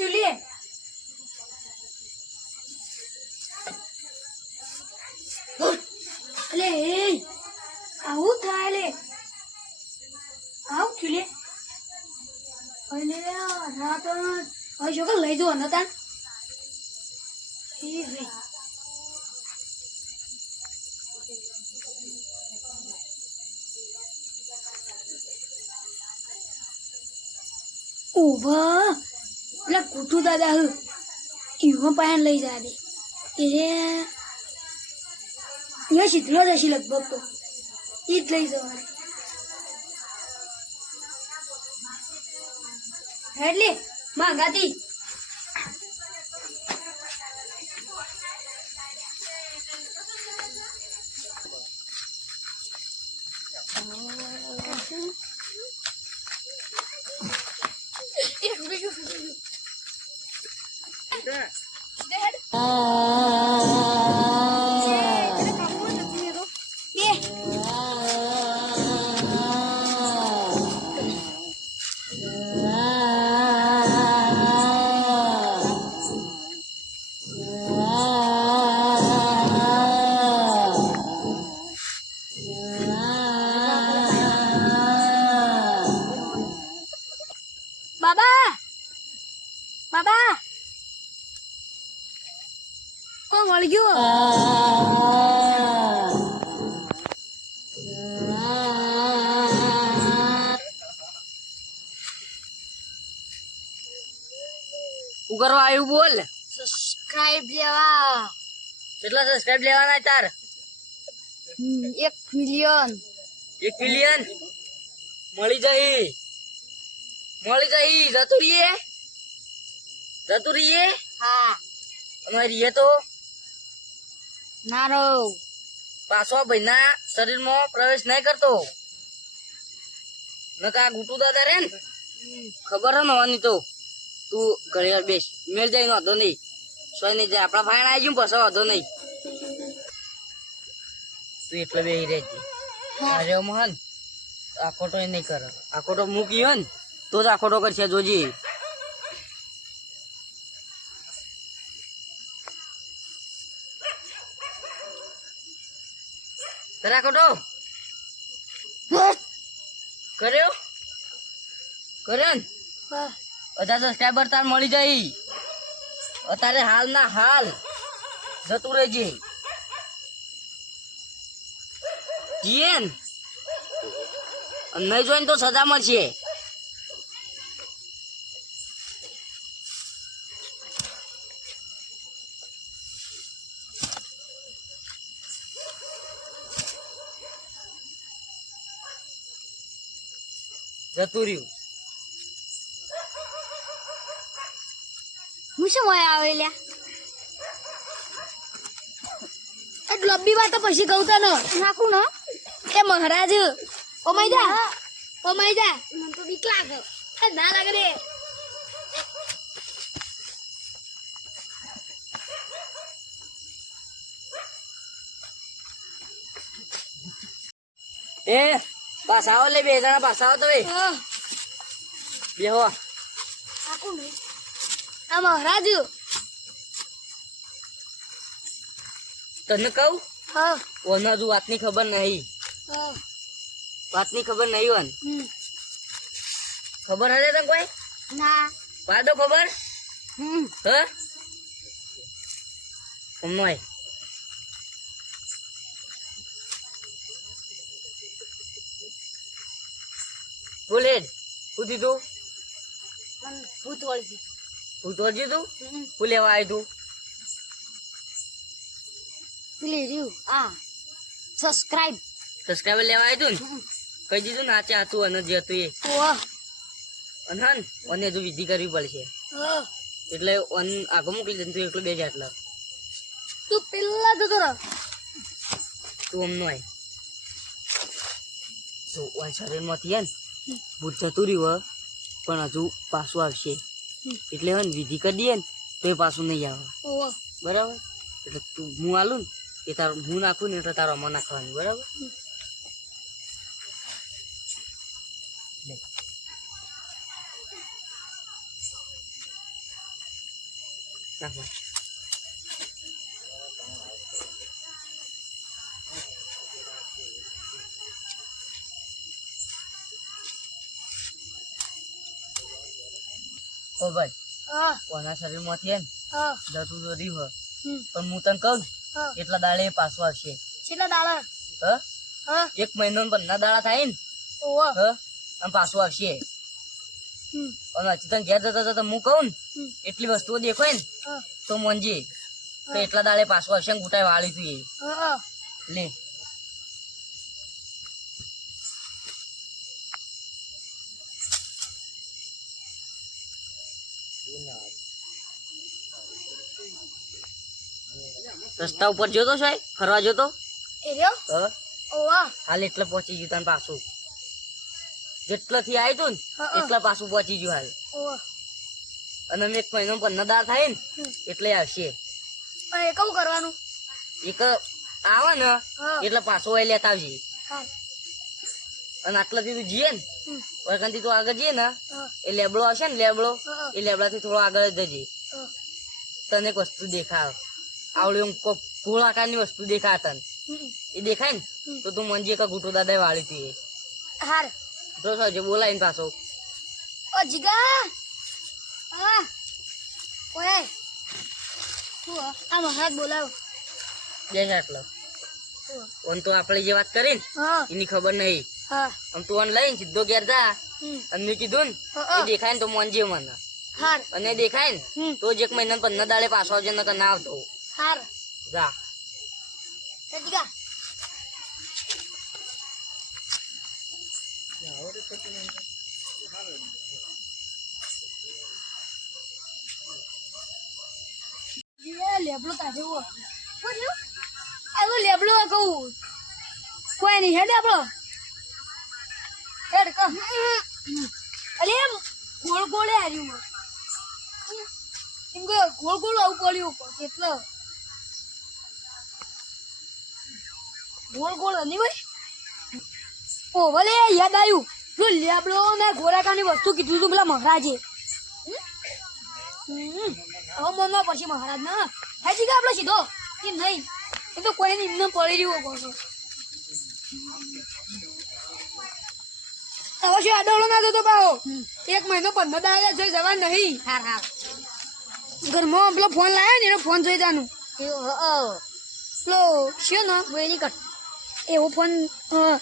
ચૂલીએ અલે એ આવું થાય લે આવું ચૂલીએ અલે રાત હવે શું લઈ દો નતા એ ભાઈ ઉભા પેલા કુટુ દાદા હ ઈવો પાયન લઈ જા દે એ શીતલો જ હશે લગભગ તો એ જ લઈ જવા એટલે માંગાતી બાબા બાબા ઓ મળી ગયો કરવા આવ્યું બોલ સબસ્ક્રાઇબ લેવા કેટલા સબસ્ક્રાઇબ લેવાના તાર 1 મિલિયન 1 મિલિયન મળી જઈ જતું રહીએ હા અમારી રહીએ તો નારો પાછો ભાઈના શરીરમાં પ્રવેશ નહીં કરતો નકા ગુટુ દાદા રે ને ખબર હે નવાની તો તું ઘણી વાર બેસ મેલ જાય વાંધો નહીં સોય નહીં જાય આપણા ફાઈન આવી ગયું પછી વાંધો નહીં તું એટલે બે રહેજે અરે મોહન આખોટો એ નહીં કરે આખોટો મૂકી હોય ને તો જ આખોટો કરશે જોજી તારા આખોટો કર્યો ને 1000 સબસ્ક્રાઈબર તાર મળી જાય અત્યારે હાલ ના હાલ જતું રહેજે જીએન નહીં જોઈને તો સજા મળશે જતું રહ્યું હું શું આવે લ્યા લબ્બી વાત તો પછી કહું તને નાખું ને એ મહારાજ ઓ મૈદા મને તો બીક લાગે ના લાગે રે એ પાછા આવો લે બે જણા પાછા આવો તમે બેહો નાખું ને આ મહારાજ તને કહું હા ઓને હજુ વાતની ખબર નહીં હા વાતની ખબર નહીં વન ખબર હશે તને કોઈ ના વાદો ખબર હ અમ્માય બોલે શું દીધું ભૂત વળગી ભૂત વળગી તું શું લેવા આવ્યું તું પેલી રહ્યું આ સબસ્ક્રાઈબર લેવા આવ્યું તું ને કહી દીધું ને આચે હતું અને જે હતું એ અને હા ને હજુ વિધિ કરવી પડશે એટલે આગળ મોકલી દે તું એકલો બે જા એટલે તું પેલા જતો રહ તું અમનો આય તો શરીરમાંથી હે ને ભૂત જતું રહ્યું પણ હજુ પાછું આવશે એટલે હે ને વિધિ કરી દઈએ ને તો એ પાછું નહીં આવે બરાબર એટલે તું હું આલું ને એ તારું હું નાખું ને એટલે તારો અમર નાખવાનું બરાબર નાખો. ઓ ભાઈ હા કોના શરીરમાંથી હે ને હા જતું તો રહ્યું હમ પણ હું તને કહું હા એટલા દાડે એ પાછું આવશે. કેટલા દાડા હ હા 1 મહિનો ને 15 દાડા થાય ને ઓહો હ આમ પાછું આવશે. હમ અને હજી તને ઘેર જતા જતા હું કહું ને હમ એટલી વસ્તુઓ દેખાય ને હા તો મોનજી તો એટલા દાડે પાછું આવશે ને ગુટાઈ વાળી તું એ હા લે. રસ્તા ઉપર જોતો છે ફરવા જોતો એ રહ્યો હ ઓહો હાલ એટલે પહોંચી ગયું તને પાછું જેટલાથી આવ્યું તું ને હા. એટલા પાછું પહોંચી ગયું હાલ. ઓહો અને અમે 1 મહિનો 15 દાડા થાય ને હમ. એટલે આવશે. અને એ કેવું કરવાનું એક આવે ને હા એટલે પાછું અહીં લેતા આવજે. હા અને આટલાથી તું જઈએ ને હમ વળકાનથી તું આગળ જઈએ ને હા એ લેબડો હશે ને લેબડો હા એ લેબડાથી થોડો આગળ જ જજે. હા તને એક વસ્તુ દેખાય આવડી એમ કોક ગોળ આકારની વસ્તુ દેખાય તને હમ એ દેખાય ને હમ. તો તું મંજી એક ગુટો દાદા વાળી તું એ હાર તો શું છે બોલાય ને પાછો ઓ જીગા હા ઓય શું હો? આ મહારાજ બોલાવો બેસ આટલો. શું હો? ઓન તો આપણે જે વાત કરી ને હા એની ખબર નહીં. હા આમ તું ઓન લઈને સીધો ઘેર જા હમ અને મેં કીધું ને હા. એ દેખાય ને તો મોનજે મને હાર અને દેખાય ને હમ તો જ 1 મહિના 15 દાડે પાછો આવજે નકર ના આવતો. હાર જા જીગા લેબડો તાજે હો આ લેબડો કહું કોઈ નહીં હેડ આપણો હેડ ક અલે એમ ગોળ ગોળે હાર્યું એમ કે ગોળ ગોળ આવું પડ્યું કેટલો ગોળ ગોળ નહીં ભાઈ ઓ ભલે યાદ આવ્યું જો લેબડો ને ગોરાકાની વસ્તુ કીધું તું પેલા મહારાજે હવે મનમાં પછી મહારાજ ના હાજી કે આપણે સીધો એ નહીં એ તો કોઈને એમને પડી રહ્યો પાછો હવે શું આડોળો ના થતો પાહો 1 મહિનો 15 દાડા જોઈ જવા નહીં હાર હાર ઘરમાં પેલો ફોન લાવ્યો ને એનો ફોન જોઈ જાનું પેલો શું ને એવો ફોન હા